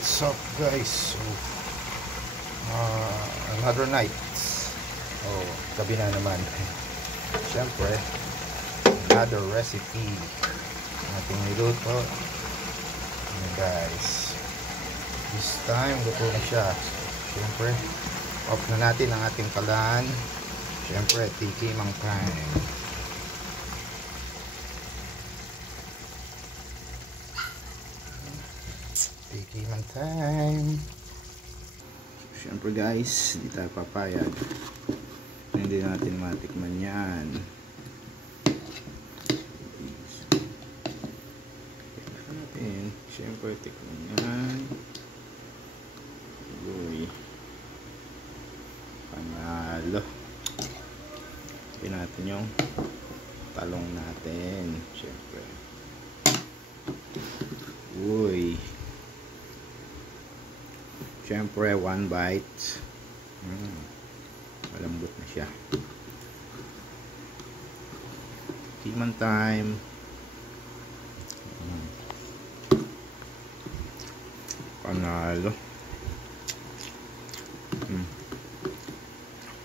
What's up guys? So, another night. Oh, gabi na naman. Siyempre, another recipe ating niluto. Ayan guys, this time luto na siya. Siyempre, off na natin ang ating kalan. Siyempre, tiki mang time. Tiki man time. Siyempre guys, hindi tayo papayag hindi natin matikman yan. Siyempre tikman yan. Uy, panalo. Tignan natin yung talong natin. Siyempre, uy, siyempre one bite. Malambot na siya. Tikman time. Panalo.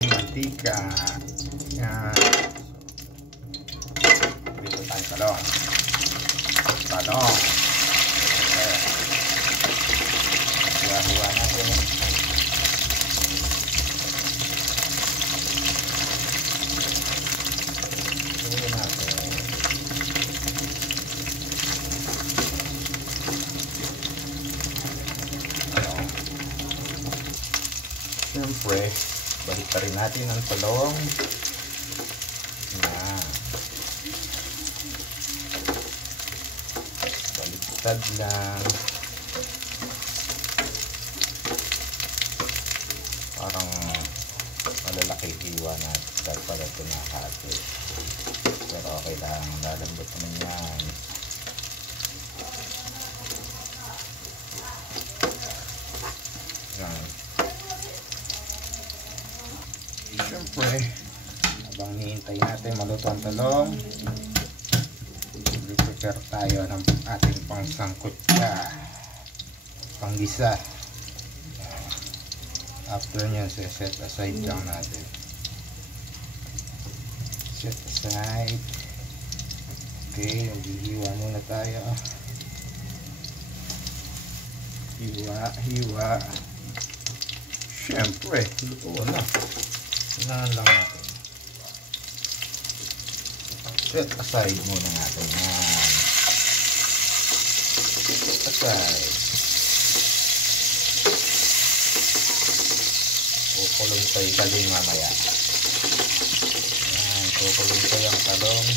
Mantika. Yan. Dito tayo talong. Talong. Okay. Huwa-huwa natin. Siyempre, balik pa rin natin ang talong. Yan. Baliktad lang. Parang malalaki hiwa natin dahil pala ito nakahati. Pero okay lang, lalambot naman yan. Yan. Siyempre, habang hihintay natin maluto ang talong, prepare tayo ng ating pangsangkutsa, panggisa. After nyan, set aside lang natin. Set aside. Okay, maghihiwa muna tayo. Hiwa. Siyempre, luto na. Sinahan lang natin. Set aside muna natin yan. Set aside. Kukulong tayo talong mamaya. Yan, kukulong tayo ang talong.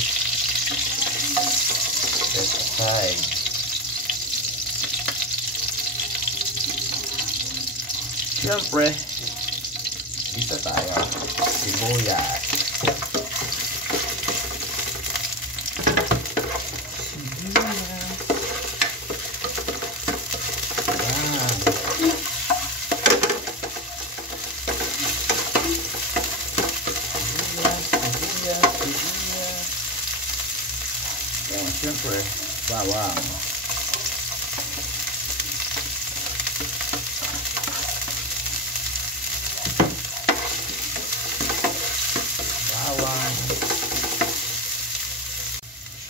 Set aside. Siyempre, dito tayo. Sibuyas. Yan. Sibuyas. Yan, siyempre, bawang.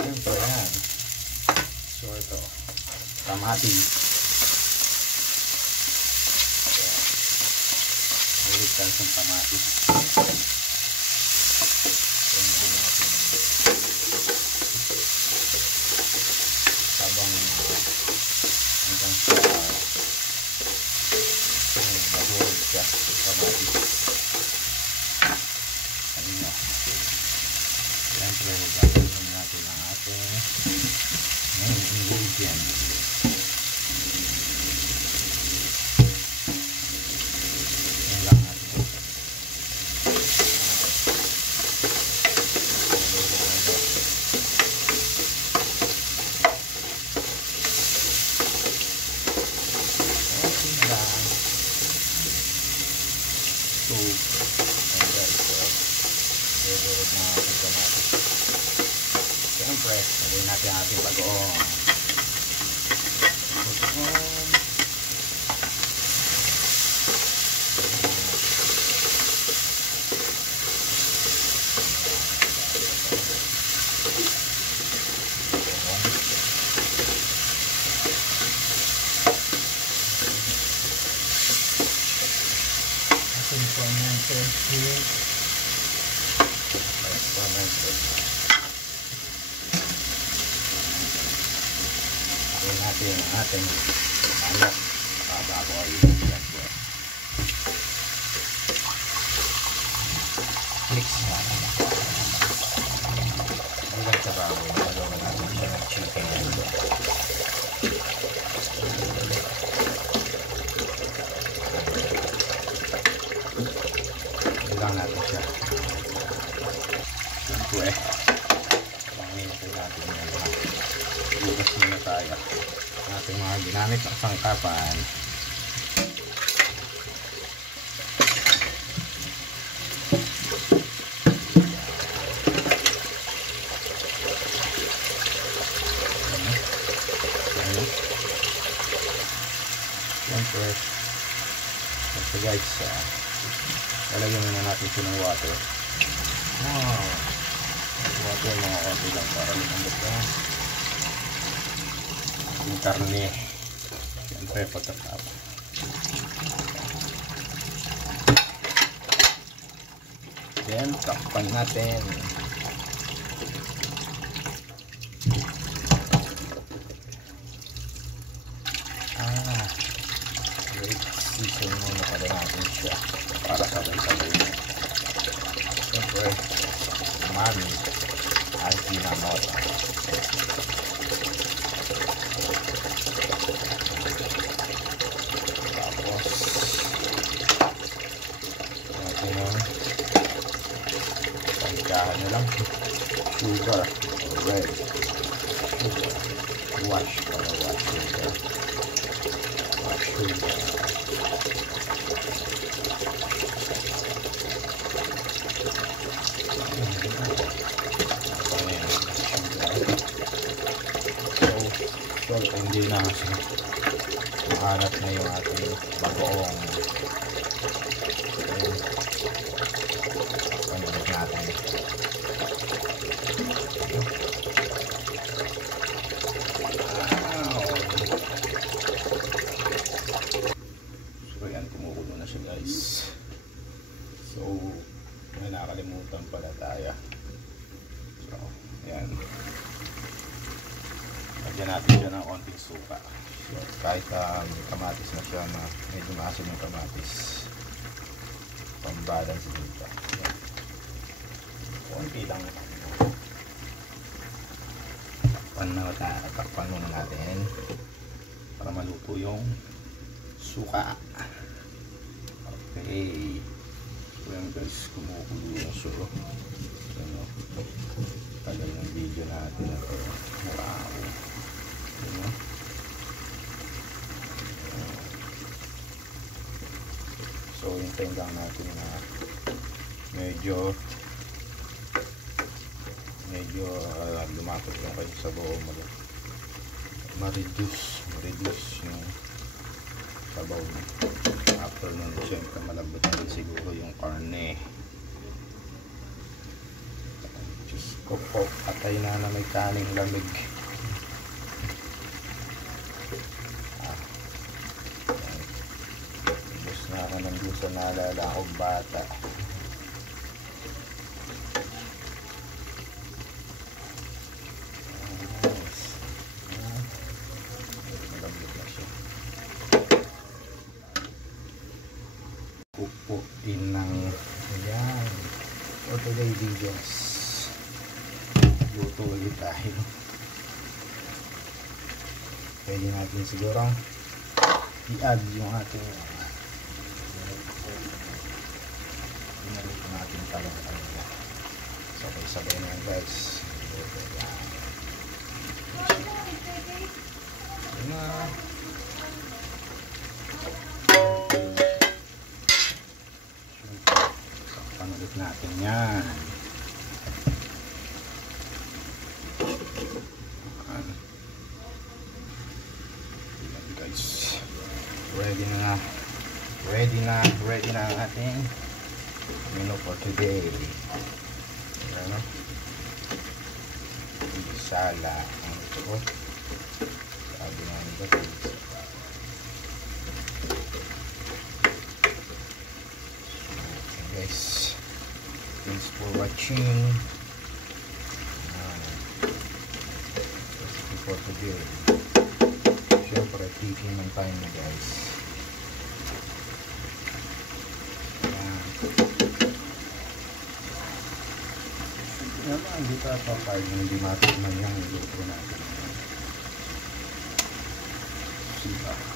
Siyempre yan. So ito, kamatis. Ulit tayo sa kamatis. Tingnan natin habang hanggang sa mabuhod siya kamatis. Kanina. Siyempre, gagawin natin ang ating main ingredient. Yan lang natin. Okay lang. So, ayan guys. Luluhod na ating kamatis. Siyempre, lagyan natin ang ating bagoong. natin yung fermented. Ayan natin yung ating manok baboy. Mix natin. Hanggang sa baboy, nagawa natin siya ng chicken. Ilang natin siya. Siyempre, pangintay natin yung mga bukas muna tayo. Ating mga ginamit na sangkapan. Siyempre guys, lalagyan muna natin siya ng water. Water mga konti lang para lumambot na yung karne. Siyempre pagkatapos then takpan natin. Season muna pala natin siya para sabay-sabay na. Siyempre umami at ginamot. Tapos natin ang pagkahan na lang sugar or red sugar, wash para wash sugar. So hindi na kasi mahanap na yung ating bagoong. Panunod natin. So yan, kumukulo na siya guys. So may nakalimutan pala tayo. So yan, lagyan natin siya ng konting suka. So, kahit kamatis na siya na medyo maasin yung kamatis, pambalance dito. Yan, konti lang. Takpan muna natin para maluto yung suka. Okay, so yan guys, kumukulo na siya. Ano, tagal ng video natin na ito. Wow. Ano? So hintayin lang natin na medyo lumatot yung kayo sa buo, ma-reduce yung sabaw niya. After nun, syempre malambot na rin siguro yung karne. Diyos ko po, patay na may kaning lamig. Bus na ako ng gusto, naalala akong bata. Pupuin ng ayan. For today videos, luto ulit tayo. Pwede natin siguro i-add yung ating natin talong kanina. Sabay-sabay na yan guys. Sakpan ulit natin yan. Guys, ready na ang ating menu for today. Ano? Sala ang ito. Sabi namin ito. Okay. watching. Recipe for today. Siyempre, taking ng time na guys. Ayan. Naman, hindi pa papayag na hindi matikman yung luto natin. Sipa.